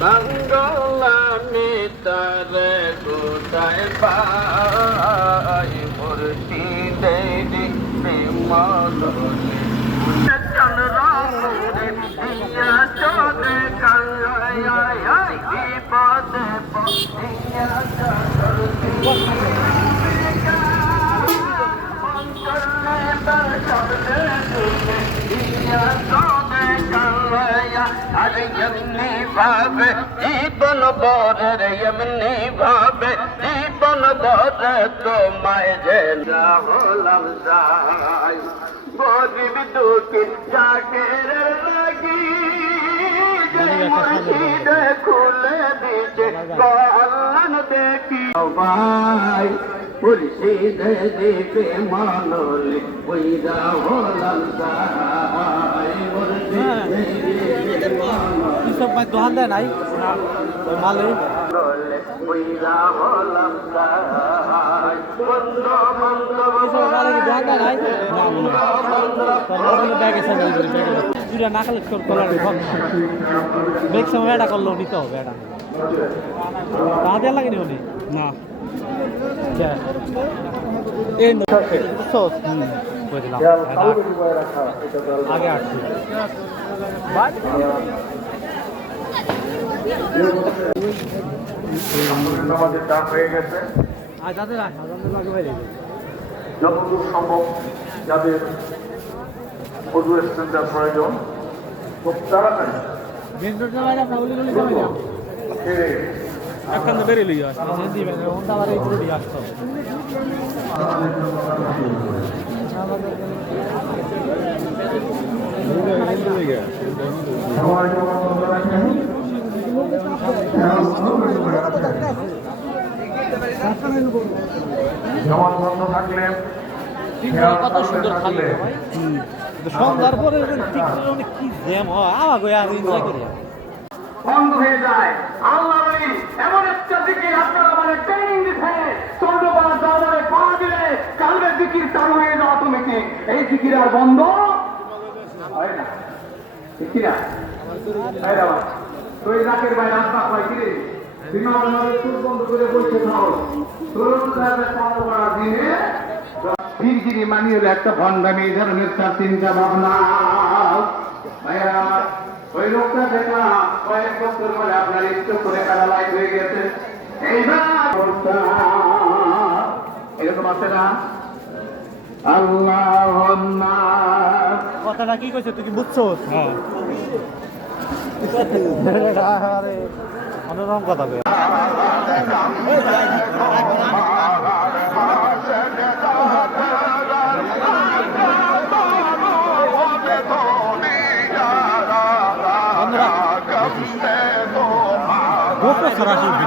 বাঙ্গলানি তার গোটায় পাই মূর্তি দেরি প্রেমলি চন্দ্রামুরে দিয়া চলে কালাই বিপদে পড়িয়া এমনি ভাবে জীবন বরের এমনি ভাবে জীবন বরে তোমায় যে হলাম যাই গরিব দুঃখী চাকের লাগি খুলে দিছে কল্যাণ দেখি। ভাই মুর্শিদে দিবে মানলে ওইরা হলাম সব ভাই দোকান দেয় নাই ওই না কালেক্ট করার না। আমাদের হয়ে গেছে যতদূর সম্ভব যাদের প্রয়োজন খুব তাড়াতাড়ি একখান বেরিয়ে লইয়া বন্ধ থাকলে কত সুন্দর খালি সন্ধ্যার পরে কি জ্যাম হয় আবার গিয়ে এনজয় করি। বন্ধ হয়ে যায়। এমন একটা দিকে আপনারা মানে ট্রেনিং চন্দ্রপাড়া দরবারে পা দিলে চালু হয়ে তুমি কি? এই আর বন্ধ? হয় না। ঠিক না। বাইরে রাস্তা বন্ধ করে সাথে করার দিনে মানিয়ে একটা ভণ্ডামি, এই ধরনের তার চিন্তা ভাবনা। ভাইয়া, ওই লোকটা দেখা কয়েক বছর পরে আপনার ইষ্ট করে প্যারালাইজ আছে না আল্লাহ কথাটা কি কইছে তুই কি বুঝছ হ্যাঁ। অন্যরকম কথা কই বন্ধুরা গোপ্র ভিডিও